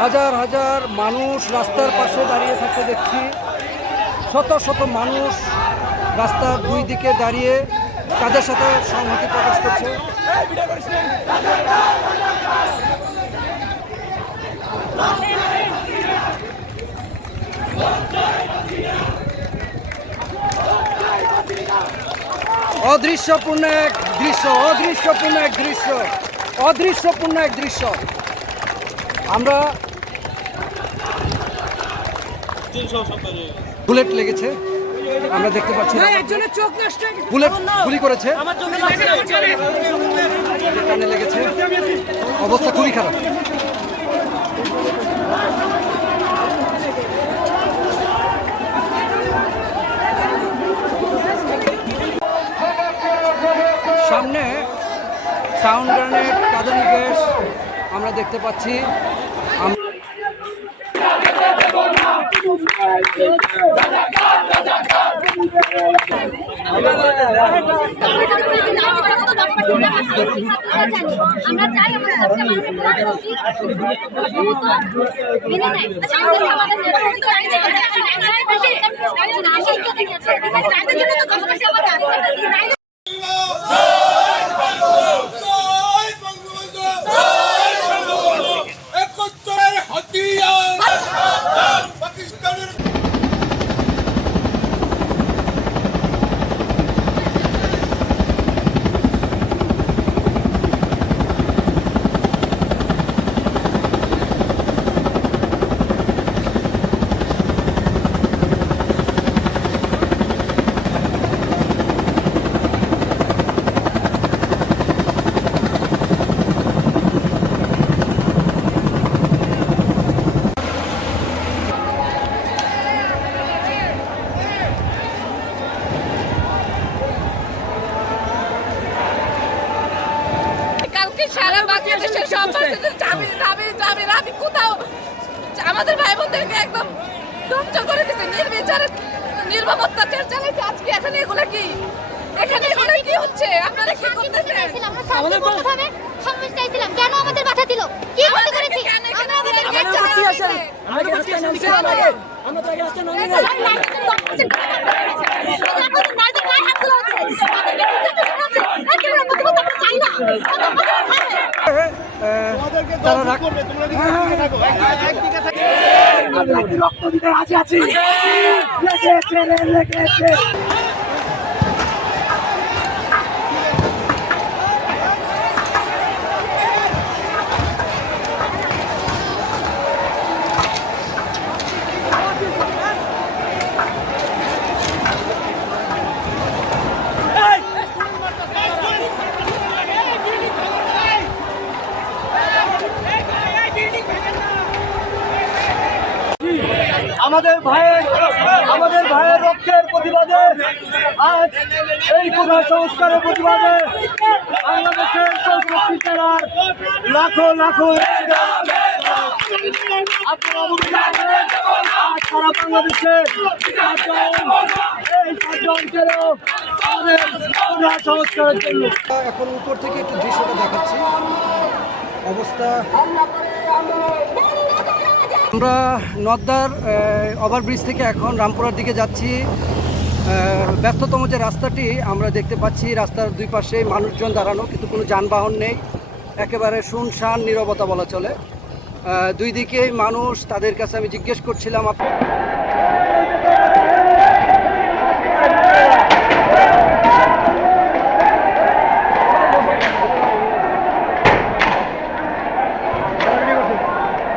হাজার হাজার মানুষ রাস্তার পাশে দাঁড়িয়ে থাকতে দেখছি। শত শত মানুষ রাস্তার দুই দিকে দাঁড়িয়ে তাদের সাথে সংহতি প্রকাশ করছে। অদৃশ্যপূর্ণ এক দৃশ্য, অদৃশ্যপূর্ণ এক দৃশ্য, অদৃশ্যপূর্ণ এক দৃশ্য। আমরা বুলেট লেগেছে, আমরা দেখতে পাচ্ছি বুলেট গুলি করেছে, কানে লেগেছে, অবস্থা খুবই খারাপ। সামনে সাউন্ড গ্রেনেড, কাঁদানি গ্যাস আমরা দেখতে পাচ্ছি। আমাদের ভাই বোনদেরকে একদম ধ্বংস করে দিতে নির্বিচারে নির্মম অত্যাচার চালাইছে। আজকে এখানে এগুলো কি, এখানে এগুলো কি হচ্ছে? আপনারা কি করতেছেন? আমাদের ভাবে সমাবেশ চাইছিলাম, কেন আমাদের বাধা দিল? কি করতে করেছি? আমরা আমাদের গেট চালাতে আসেন, আমরা কি রাস্তায় নামছিলাম আগে? আমরা তো আগে রাস্তায় নামি নাই। রক্ত দিতে রাজি আছি। আমাদের ভাইয়ের রক্তের প্রতিবাদে, আজ এই পুনঃ সংস্কারের প্রতিবাদে বাংলাদেশের ৬৪ জেলার লাখো লাখো সারা বাংলাদেশে সংস্কারের জন্য। এখন উপর থেকে একটু দৃশ্যটা দেখাচ্ছি অবস্থা। আমরা নদ্দার ওভারব্রিজ থেকে এখন রামপুরার দিকে যাচ্ছি। ব্যস্ততম যে রাস্তাটি আমরা দেখতে পাচ্ছি, রাস্তার দুই পাশে মানুষজন দাঁড়ানো, কিন্তু কোনো যানবাহন নেই, একেবারে শুনশান নীরবতা বলা চলে। দুই দিকেই মানুষ, তাদের কাছে আমি জিজ্ঞেস করছিলাম